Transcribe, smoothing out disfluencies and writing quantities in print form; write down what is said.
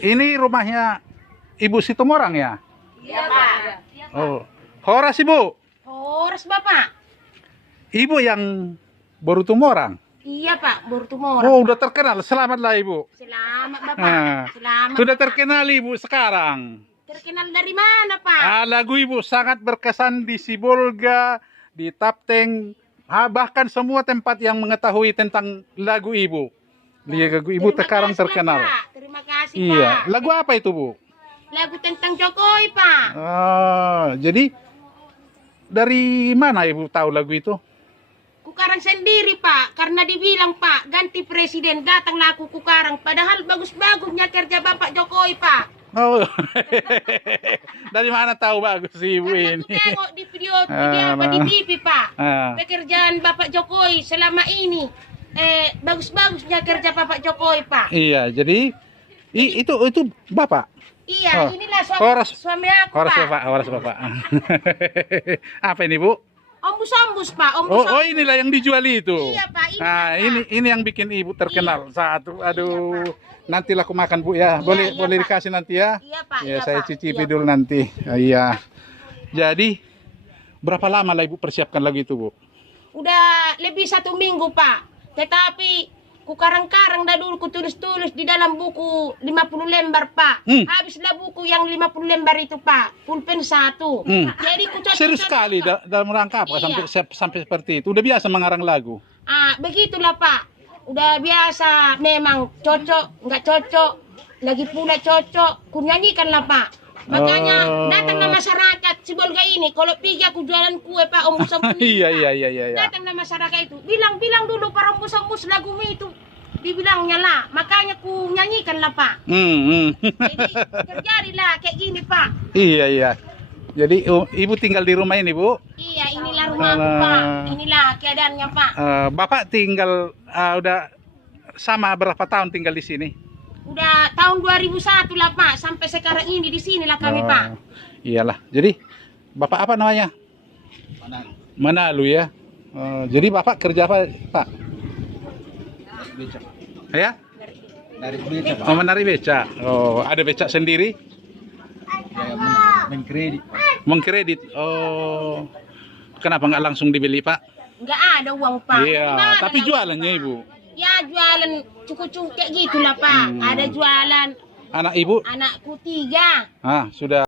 Ini rumahnya Ibu Situmorang ya? Iya, Pak. Oh, horas Ibu. Horas, Bapak. Ibu yang baru tumorang. Iya, Pak, baru tumor. Oh, udah terkenal. Selamatlah Ibu. Selamat, Bapak. Nah, Selamat. sudah Bapak. terkenal Ibu sekarang. Terkenal dari mana, Pak? Lagu Ibu sangat berkesan di Sibolga, di Tapteng, bahkan semua tempat yang mengetahui tentang lagu Ibu. Lagu Ibu Terima sekarang kasih, terkenal. Pak. Terima kasih, Iya. Pak. Lagu apa itu, Bu? Lagu tentang Jokowi, Pak. Jadi dari mana Ibu tahu lagu itu? Kukarang sendiri, Pak. Karena dibilang, Pak, ganti presiden, datanglah aku kukarang. Padahal bagus-bagusnya kerja Bapak Jokowi, Pak. Oh, dari mana tahu bagus sih Ibu Karena ini? aku tengok di video apa di TV, Pak. Pekerjaan Bapak Jokowi selama ini bagus-bagusnya kerja Bapak Jokowi, Pak. Iya, jadi itu Bapak. Iya, inilah suami aku, Horas Pak. Bapak, horas Bapak. Apa ini, Bu? Ombus-ombus, Pak. Oh, inilah yang dijual itu. Iya, Pak. Nah, ini yang bikin Ibu terkenal. Satu, aduh. Iya, Nantilah aku makan, Bu ya. Boleh iya, boleh Pak. dikasih nanti ya? Iya, Pak. Ya, Iya, saya Pak. cicipi Iya, dulu nanti. Iya. Jadi, berapa lama lah Ibu persiapkan lagu itu, Bu? Udah lebih 1 minggu, Pak. Tetapi kukarang-karang dah dulu, kutulis-tulis di dalam buku 50 lembar, Pak. Habislah buku yang 50 lembar itu, Pak. Pulpen 1. Jadi Serius sekali dalam rangka apa Iya. sampai seperti itu. Udah biasa mengarang lagu. Begitulah, Pak. Udah biasa, memang cocok, nggak cocok. Lagi pula cocok, kunyanyikan lah, Pak. Makanya datanglah masyarakat Sibolga ini. Kalau pergi aku jualan kue, Pak, ombus-ombus. Iya. Datanglah masyarakat itu. Bilang dulu para ombus-ombus lagumu itu. Dibilangnya lah. Makanya ku nyanyikan lah, Pak. Jadi terjadilah kayak gini, Pak. Iya. Jadi Ibu tinggal di rumah ini, Bu? Iya, inilah rumahku, Pak. Inilah keadaannya, Pak. Bapak tinggal udah sama berapa tahun tinggal di sini? Udah tahun 2001 lah, Pak. Sampai sekarang ini di sinilah kami, Pak. Iyalah. Jadi Bapak apa namanya? Manalu ya. Jadi Bapak kerja apa, Pak? Ya? Narik beca, Pak. Oh, menarik becak. Oh, ada becak sendiri? Mengkredit. Mengkredit. Oh. Kenapa nggak langsung dibeli, Pak? Nggak ada uang, Pak. Iya, Gimana tapi lah, jualannya, Pak? Ibu. Ya, jualan cukup-cukup kayak gitulah, Pak. Ada jualan Anak Ibu? anakku 3. Sudah